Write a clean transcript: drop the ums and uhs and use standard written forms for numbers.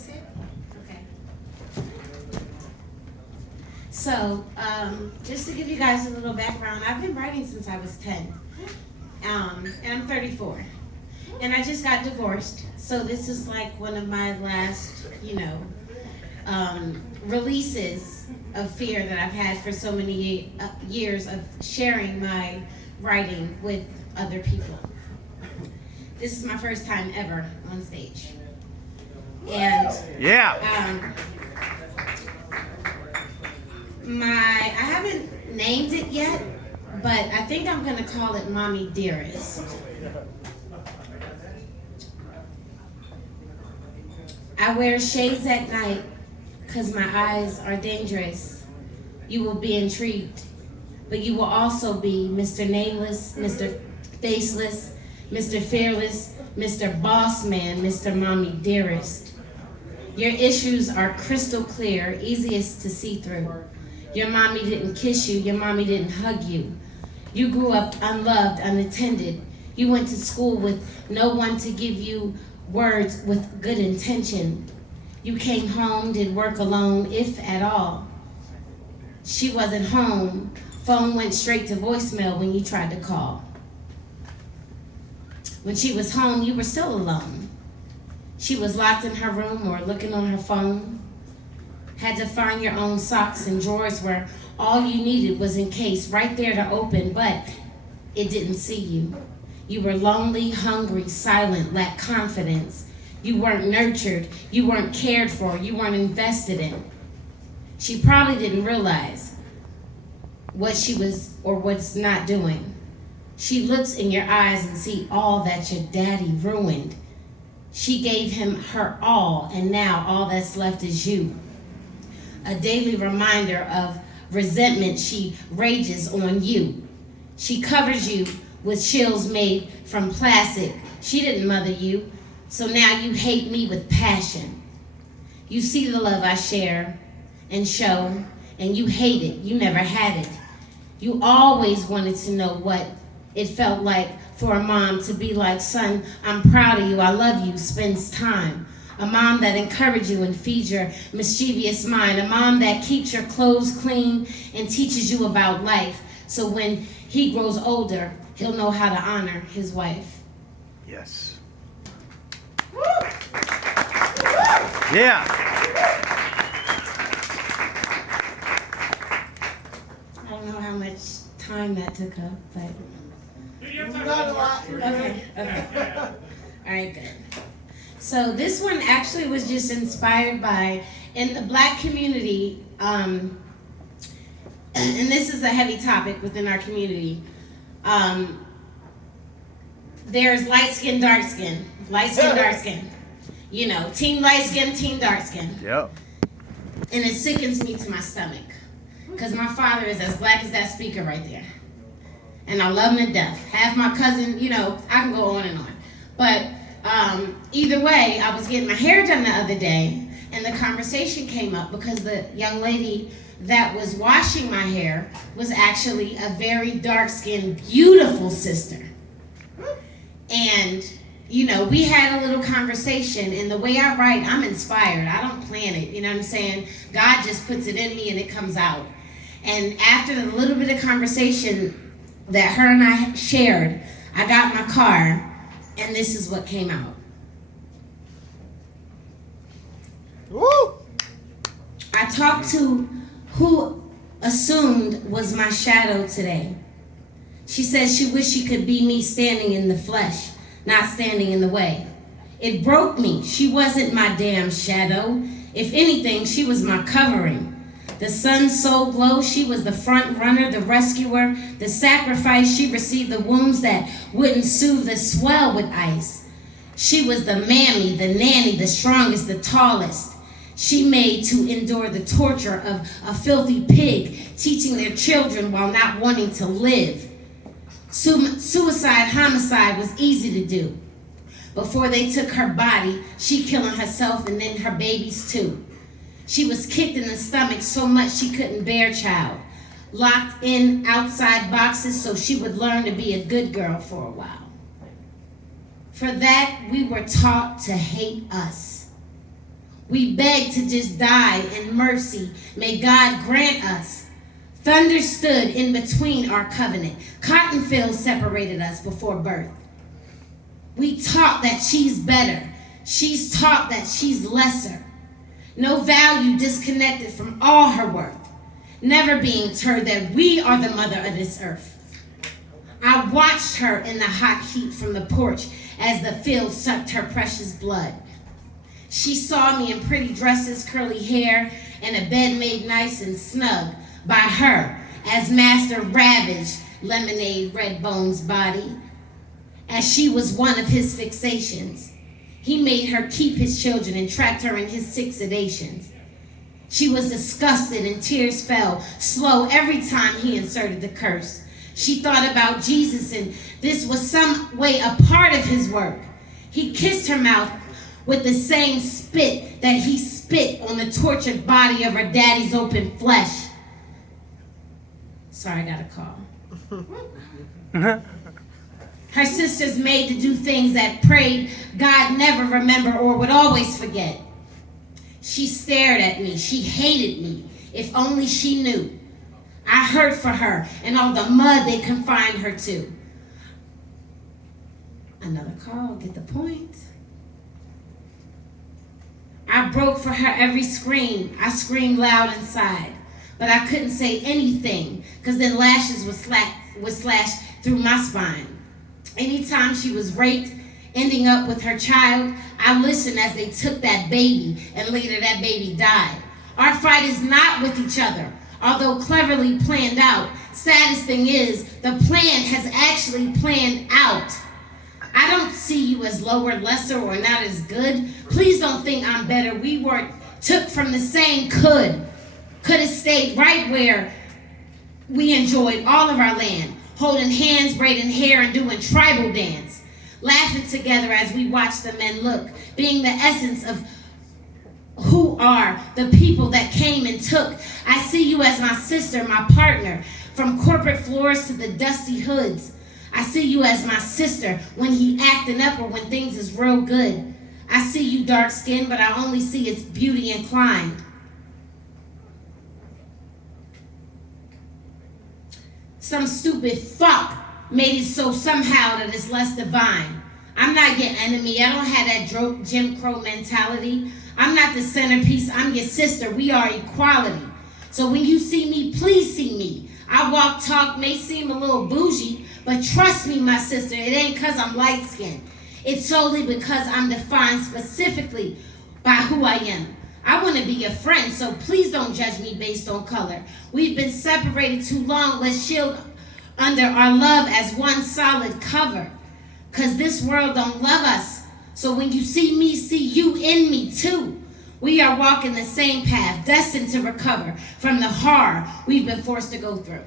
this it? Okay. So, just to give you guys a little background, I've been writing since I was 10. And I'm 34. And I just got divorced. So this is like one of my last, releases of fear that I've had for so many years of sharing my writing with other people. This is my first time ever on stage. And I haven't named it yet, but I think I'm gonna call it Mommy Dearest. I wear shades at night because my eyes are dangerous. You will be intrigued, but you will also be Mr. Nameless, Mr. Faceless, Mr. Fearless, Mr. Boss Man, Mr. Mommy Dearest. Your issues are crystal clear, easiest to see through. Your mommy didn't kiss you, your mommy didn't hug you. You grew up unloved, unattended. You went to school with no one to give you words with good intention. You came home, did work alone, if at all. She wasn't home. Phone went straight to voicemail when you tried to call. When she was home, you were still alone. She was locked in her room or looking on her phone. Had to find your own socks and drawers where all you needed was encased right there to open, but it didn't see you. You were lonely, hungry, silent, lacked confidence. You weren't nurtured, you weren't cared for, you weren't invested in. She probably didn't realize what she was or was not doing. She looks in your eyes and see all that your daddy ruined. She gave him her all, and now all that's left is you. A daily reminder of resentment, she rages on you. She covers you with shields made from plastic. She didn't mother you, so now you hate me with passion. You see the love I share and show, and you hate it. You never had it. You always wanted to know what it felt like for a mom to be like, son, I'm proud of you, I love you, spends time. A mom that encourages you and feeds your mischievous mind. A mom that keeps your clothes clean and teaches you about life. So when he grows older, he'll know how to honor his wife. Yes. Woo! Yeah. I don't know how much time that took up, but... Not a lot. Okay. All right, good. So this one actually was just inspired by, in the Black community, and this is a heavy topic within our community, there's light skin, dark skin, light skin, dark skin. You know, team light skin, team dark skin. Yep. And it sickens me to my stomach, because my father is as black as that speaker right there. And I love him to death. Half my cousin, I can go on and on. But either way, I was getting my hair done the other day, and the conversation came up because the young lady that was washing my hair was actually a very dark-skinned, beautiful sister. And, we had a little conversation, and the way I write, I'm inspired. I don't plan it, you know what I'm saying? God just puts it in me and it comes out. And after the little bit of conversation that her and I shared, I got in my car, and this is what came out. Woo! I talked to who assumed was my shadow today. She said she wished she could be me standing in the flesh, not standing in the way. It broke me. She wasn't my damn shadow. If anything, she was my covering. The sun's soul glow, she was the front runner, the rescuer, the sacrifice. She received the wounds that wouldn't soothe the swell with ice. She was the mammy, the nanny, the strongest, the tallest. She made to endure the torture of a filthy pig, teaching their children while not wanting to live. Suicide, homicide was easy to do. Before they took her body, she killing herself and then her babies too. She was kicked in the stomach so much she couldn't bear child. Locked in outside boxes so she would learn to be a good girl for a while. For that, we were taught to hate us. We beg to just die in mercy. May God grant us. Thunder stood in between our covenant. Cotton fields separated us before birth. We taught that she's better. She's taught that she's lesser. No value disconnected from all her worth. Never being told that we are the mother of this earth. I watched her in the hot heat from the porch as the field sucked her precious blood. She saw me in pretty dresses, curly hair, and a bed made nice and snug by her as Master ravaged Lemonade Redbone's body. As she was one of his fixations, he made her keep his children and trapped her in his 6 sedations. She was disgusted and tears fell slow every time he inserted the curse. She thought about Jesus and this was some way a part of his work. He kissed her mouth with the same spit that he spit on the tortured body of her daddy's open flesh. Sorry, I got a call. Her sisters made to do things that prayed God never remember or would always forget. She stared at me. She hated me. If only she knew. I hurt for her and all the mud they confined her to. Another call, get the point. I broke for her every scream. I screamed loud inside, but I couldn't say anything because then lashes would slash through my spine. Anytime she was raped, ending up with her child, I listened as they took that baby and later that baby died. Our fight is not with each other, although cleverly planned out. Saddest thing is, the plan has actually planned out. I don't see you as lower, lesser, or not as good. Please don't think I'm better. We were took from the same could have stayed right where we enjoyed all of our land, holding hands, braiding hair, and doing tribal dance, laughing together as we watch the men look, being the essence of who are the people that came and took. I see you as my sister, my partner, from corporate floors to the dusty hoods. I see you as my sister when he acting up or when things is real good. I see you dark skinned, but I only see its beauty inclined. Some stupid fuck made it so somehow that it's less divine. I'm not your enemy. I don't have that Jim Crow mentality. I'm not the centerpiece. I'm your sister. We are equality. So when you see me, please see me. I walk, talk, may seem a little bougie, but trust me, my sister, it ain't because I'm light-skinned. It's solely because I'm defined specifically by who I am. I want to be your friend, so please don't judge me based on color. We've been separated too long. Let's shield under our love as one solid cover. Because this world don't love us. So when you see me, see you in me too. We are walking the same path, destined to recover from the horror we've been forced to go through.